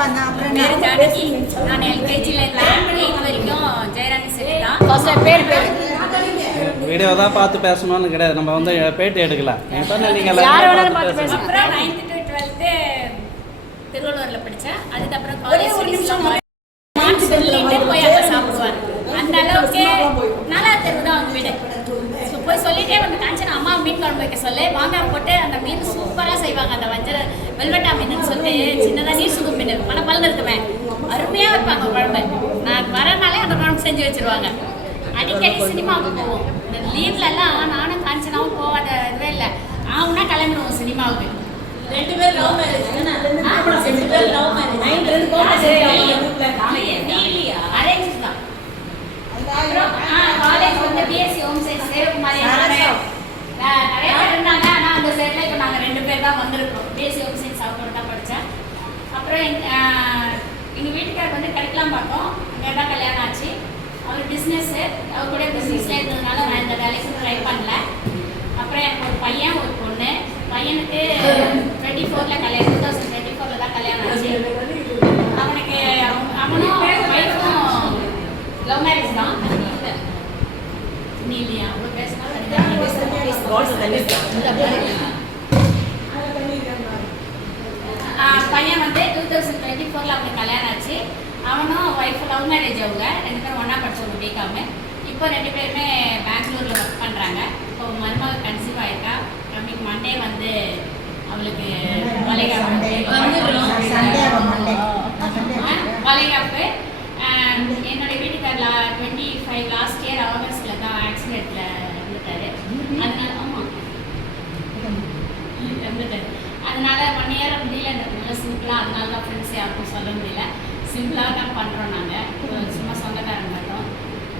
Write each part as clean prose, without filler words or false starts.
பேர் ஜானகி. நான் எல்கேஜியில் இருந்தேன், 8th வரைக்கும் ஜெயராணி செட்டி தான். ஃபர்ஸ்ட் பேர் வீடியோ தான் பார்த்து பேசணும்னு கிடையாது, நம்ம வந்து பேட்டி எடுக்கலாம். அப்புறம் 9th to 12th திருவள்ளூரில் படித்தேன். அதுக்கப்புறம் காலேஜ் சொல்லிட்டு போய் அங்கே சாப்பிடுவார். அந்த அளவுக்கு நல்லா தெரியுது அவங்க வீடு. போய் சொல்லிட்டே வந்து காஞ்சனா அம்மா மீன் குழம்பு வைக்க சொல்லி மாங்காய் போட்டு அந்த மீன் சூப்பராக செய்வாங்க. அந்த வஞ்சர வெல்வெட்டா மீன் சொல்லிட்டு சின்னதாக நீர் சுகு மீன் ஆனால் பல்லு இருக்குமே அருமையாக வைப்பாங்க குழம்பு. நான் வரனாலே அந்த குழம்பு செஞ்சு வச்சுருவாங்க. அடிக்கடி சினிமாவுக்கு போவோம். இந்த லீவ்லலாம் நானும் காஞ்சனாவும் போகாத இதுவே இல்லை. ஆகுனா கிளம்பிடுவோம் சினிமாவுக்கு. 2 பேர் லவ் மேரேஜ். 2 பேர் லவ் மேரேஜ். அரேஞ்ச் தான். அப்புறம் காலேஜ் வந்து பிஎஸ்சி ஹோம் சயின்ஸ் சேவகுமாரி நிறைய பேர் இருந்தாங்க. ஆனால் அந்த சைடில் இப்போ நாங்கள் 2 பேர் தான் வந்திருக்கோம். பிஎஸ்சி ஹோம் சயின்ஸ் அவங்களோட தான் படித்தேன். அப்புறம் எங்கள் வீட்டுக்காரர் வந்து கிடைக்கலாம் பார்த்தோம். அங்கே தான் கல்யாணம் ஆச்சு. அவர் பிஸ்னஸ்ஸு, அவர் கூட பிஸ்னஸில் இருந்ததுனால நான் இந்த வேலைக்கு ட்ரை பண்ணல. அப்புறம் எனக்கு ஒரு பையன் ஒரு பொண்ணு. பையனுக்கு 24ல் கல்யாணம், 2024ல் தான் கல்யாணம் ஆச்சு. அவனுக்கு அவனும் ஒய்ஃபும் லவ் மேரேஜ் தான். நீலியா அவங்க பேசினா பையன் வந்து 2024ல் அவனுக்கு கல்யாணம் ஆச்சு. அவனும் ஒய்ஃப் லவ் மேரேஜ். அவங்க 2 பேரும் ஒன்றா படித்தவங்க பிகாமு. இப்போ 2 பேருமே பெங்களூரில் ஒர்க் பண்ணுறாங்க. இப்போ மருமக கன்சீவ் ஆகிருக்கா. கம்மிங் மண்டே வந்து அவளுக்கு வளைகாப்பு. என்னுடைய வீட்டுக்காரர் 25 லாஸ்ட் இயர் ஆகஸ்டில் தான் ஆக்சிடெண்ட்டில் இருந்துட்டார். அதனால ஆமாம் இருந்துட்டார். அதனால் 1 இயர் முடியலன்றதுனால சிம்பிளாக, அதனால தான் ஃப்ரெண்ட்ஸ் யாருக்கும் சொல்ல முடியல, சிம்பிளாக தான் பண்ணுறோம். நாங்கள் சும்மா சொந்தக்காரங்க மட்டும்.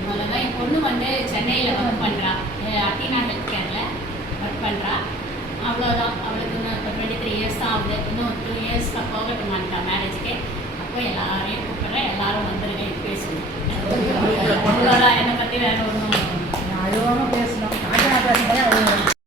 முதல்ல என் பொண்ணு வந்து சென்னையில் ஒர்க் பண்ணுறா. அட்டினா ஹெல்த் கேரில் ஒர்க் பண்ணுறா. அவ்வளோதான். அவளுக்கு இன்னும் இப்போ 23 இயர்ஸ் தான் ஆகுது. இன்னும் 2 இயர்ஸ் தான் போகட்டுமான்ட்டா மேரேஜுக்கு. அப்போ எல்லாரையும் கூப்பிட்றேன், எல்லாரும் வந்துருங்க பேசுவோம். அவ்வளோதான். என்னை பற்றி வேறு ஒன்றும்